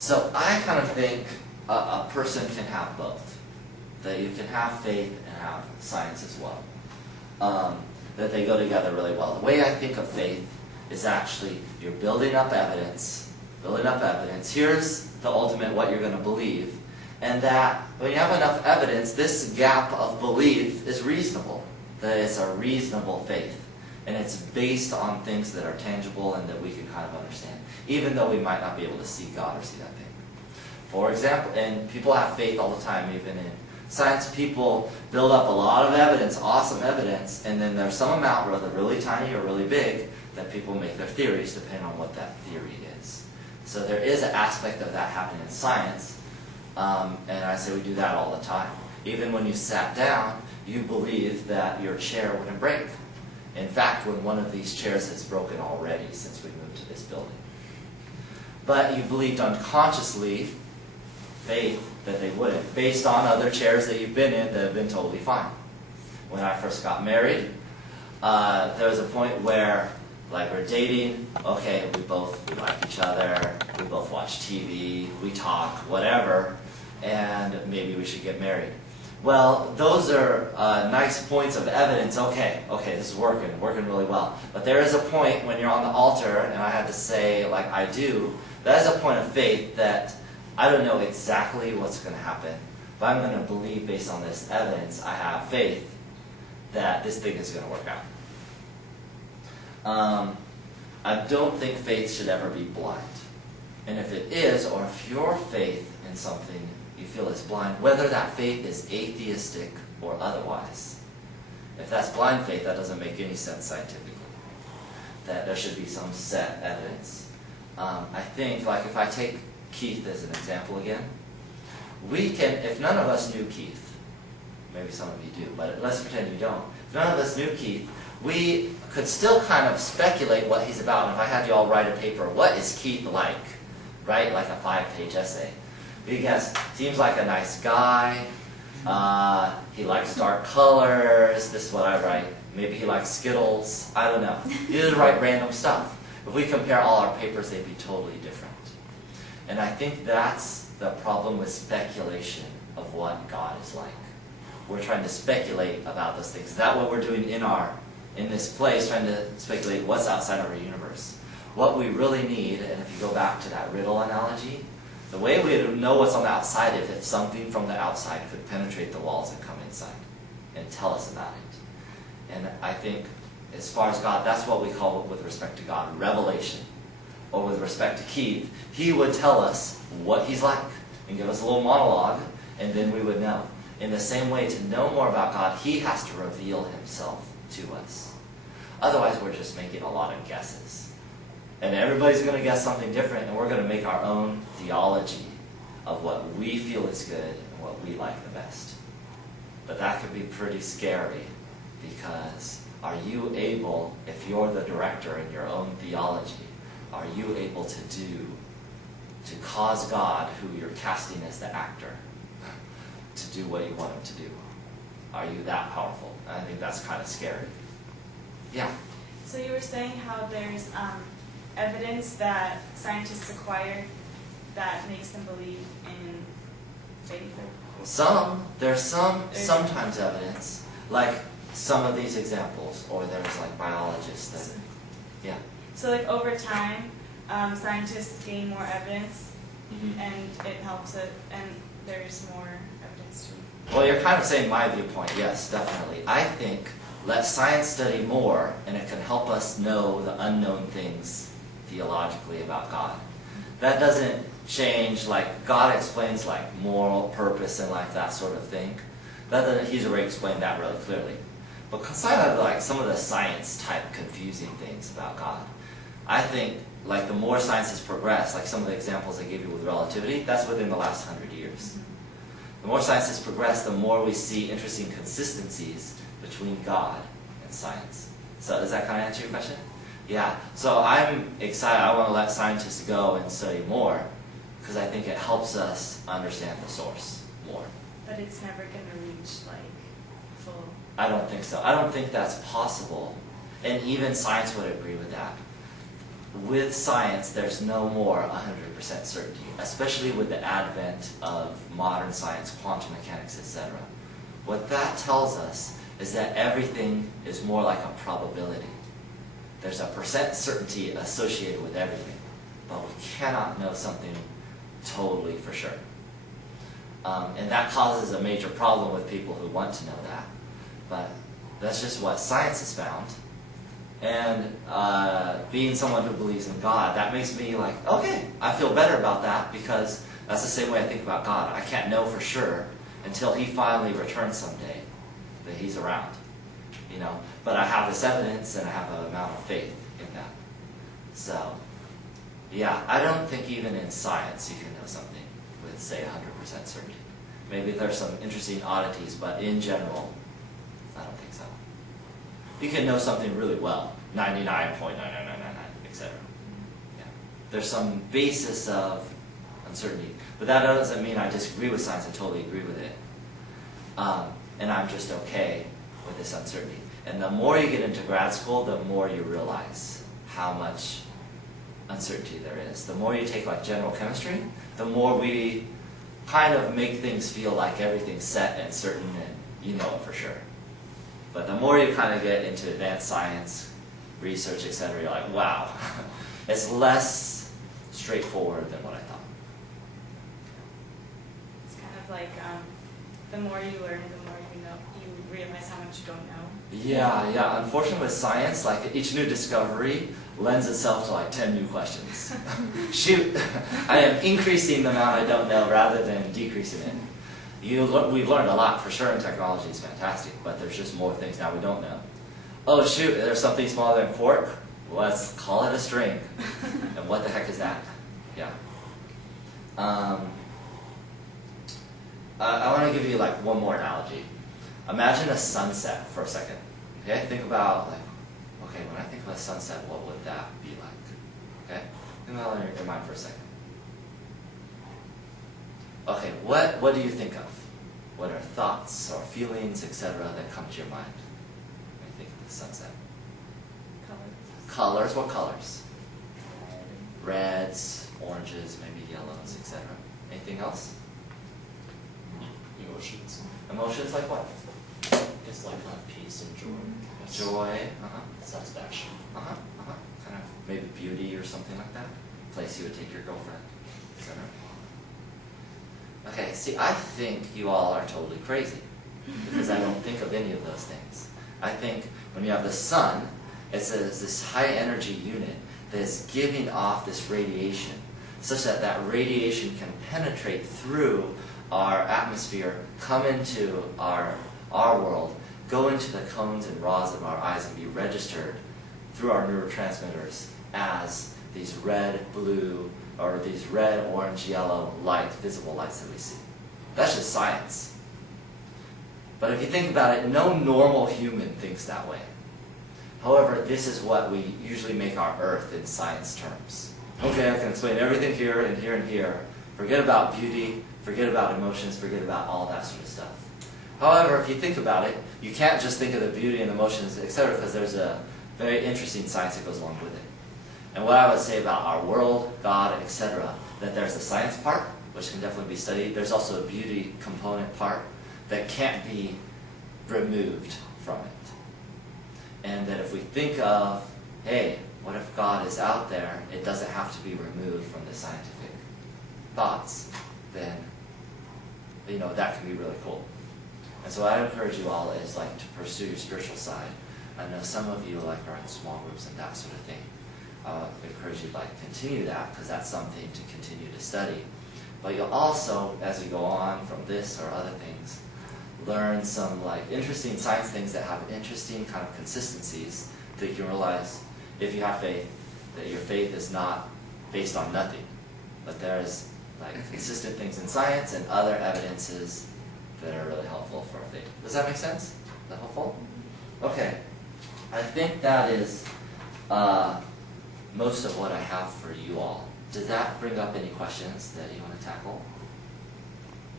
So I kind of think a person can have both. That you can have faith and have science as well. That they go together really well. The way I think of faith is actually you're building up evidence. Here's the ultimate what you're going to believe. And that when you have enough evidence, this gap of belief is reasonable. That it's a reasonable faith. And it's based on things that are tangible and that we can kind of understand, even though we might not be able to see God or see that thing. For example, and people have faith all the time, even in science. People build up a lot of evidence, awesome evidence, and then there's some amount, whether really tiny or really big, that people make their theories depending on what that theory is. So there is an aspect of that happening in science, and I say we do that all the time. Even when you sat down, you believe that your chair wouldn't break. In fact, when one of these chairs has broken already since we moved to this building. But you believed unconsciously, faith, that they wouldn't, based on other chairs that you've been in that have been totally fine. When I first got married, there was a point where, like, we're dating, okay, we like each other, we both watch TV, we talk, whatever, and maybe we should get married. Well, those are nice points of evidence. Okay, this is working really well. But there is a point when you're on the altar, and I had to say, like I do, that is a point of faith that I don't know exactly what's going to happen, but I'm going to believe based on this evidence, I have faith that this thing is going to work out. I don't think faith should ever be blind. And if it is, or if your faith in something you feel is blind, whether that faith is atheistic or otherwise. If that's blind faith, that doesn't make any sense scientifically. That there should be some set evidence. I think, like if I take Keith as an example again, we can, if none of us knew Keith, maybe some of you do, but let's pretend you don't. If none of us knew Keith, we could still kind of speculate what he's about. And if I had you all write a paper, what is Keith like? Right? Like a 5-page essay. Because seems like a nice guy, he likes dark colors, this is what I write. Maybe he likes Skittles, I don't know. You just write random stuff. If we compare all our papers, they'd be totally different. And I think that's the problem with speculation of what God is like. We're trying to speculate about those things. Is that what we're doing in this place, trying to speculate what's outside of our universe? What we really need, and if you go back to that riddle analogy, the way we would know what's on the outside is if something from the outside could penetrate the walls and come inside and tell us about it. And I think, as far as God, that's what we call, with respect to God, revelation. Or with respect to Keith, he would tell us what he's like and give us a little monologue, and then we would know. In the same way, to know more about God, he has to reveal himself to us. Otherwise, we're just making a lot of guesses. And everybody's going to guess something different, and we're going to make our own theology of what we feel is good and what we like the best. But that could be pretty scary, because are you able, if you're the director in your own theology, are you able to cause God, who you're casting as the actor, to do what you want him to do? Are you that powerful? And I think that's kind of scary. Yeah? So you were saying how there's evidence that scientists acquire that makes them believe in faith? There's sometimes evidence, like some of these examples, or there's like biologists that, yeah. So like over time, scientists gain more evidence, and it helps it, and there's more evidence too. Well, you're kind of saying my viewpoint, yes, definitely. I think let science study more, and it can help us know the unknown things theologically about God. That doesn't change, like, God explains, like, moral purpose in life, that sort of thing. He's already explained that really clearly. But kind of like some of the science-type confusing things about God, I think, like, the more science has progressed, like some of the examples I gave you with relativity, that's within the last 100 years. The more science has progressed, the more we see interesting consistencies between God and science. So does that kind of answer your question? Yeah. So I'm excited. I want to let scientists go and study more, because I think it helps us understand the source more. But it's never going to reach, like, full... I don't think so. I don't think that's possible. And even science would agree with that. with science, there's no more 100% certainty, especially with the advent of modern science, quantum mechanics, etc. What that tells us is that everything is more like a probability. There's a percent certainty associated with everything, but we cannot know something totally for sure. And that causes a major problem with people who want to know that. But that's just what science has found. And being someone who believes in God, that makes me like, okay, I feel better about that, because that's the same way I think about God. I can't know for sure until He finally returns someday that He's around, you know. But I have this evidence, and I have an amount of faith in that. So, yeah, I don't think even in science you can know something with, say, 100% certainty. Maybe there's some interesting oddities, but in general, I don't think so. You can know something really well, 99.9999, etc. Yeah. There's some basis of uncertainty, but that doesn't mean I disagree with science. I totally agree with it, and I'm just okay with this uncertainty. And the more you get into grad school, the more you realize how much uncertainty there is. The more you take like general chemistry, the more we kind of make things feel like everything's set and certain and you know it for sure. But the more you kind of get into advanced science, research, etc., you're like, wow, it's less straightforward than what I thought. It's kind of like the more you learn, the more you know. You realize how much you don't know. Yeah. Unfortunately with science, like each new discovery lends itself to like 10 new questions. Shoot, I am increasing the amount I don't know rather than decreasing it. We've learned a lot for sure, and technology is fantastic, but there's just more things now we don't know. Oh shoot, there's something smaller than quark? Let's call it a string. And what the heck is that? Yeah. I want to give you like one more analogy. Imagine a sunset for a second. Okay, think about like, okay, when I think of a sunset, what would that be like? Okay, think about it in your mind for a second. Okay, what do you think of? What are thoughts or feelings, etc., that come to your mind when you think of the sunset? Colors. Colors, what colors? Reds, oranges, maybe yellows, etc. Anything else? Emotions. Emotions like what? It's like peace and joy. Joy, Satisfaction. kind of maybe beauty or something like that. Place you would take your girlfriend, etc. Okay, see, I think you all are totally crazy because I don't think of any of those things. I think when you have the sun, it's this high energy unit that is giving off this radiation such that that radiation can penetrate through our atmosphere, come into our world, go into the cones and rods of our eyes and be registered through our neurotransmitters as these red, blue, or these red, orange, yellow light, visible lights that we see. That's just science. But if you think about it, no normal human thinks that way. However, this is what we usually make our Earth in science terms. Okay, I can explain everything here and here and here. Forget about beauty, forget about emotions, forget about all that sort of stuff. However, if you think about it, you can't just think of the beauty and emotions, etc., because there's a very interesting science that goes along with it. And what I would say about our world, God, etc., that there's the science part, which can definitely be studied. There's also a beauty component part that can't be removed from it. And that if we think of, hey, what if God is out there, it doesn't have to be removed from the scientific thoughts, then, you know, that can be really cool. And so what I encourage you all is like to pursue your spiritual side. I know some of you like are in small groups and that sort of thing. I encourage you to like continue that because that's something to continue to study. But you'll also, as you go on from this or other things, learn some like interesting science things that have interesting kind of consistencies that you can realize if you have faith, that your faith is not based on nothing. But there's like consistent things in science and other evidences that are really helpful for our faith. Does that make sense? Is that helpful? Okay. I think that is most of what I have for you all. Does that bring up any questions that you want to tackle?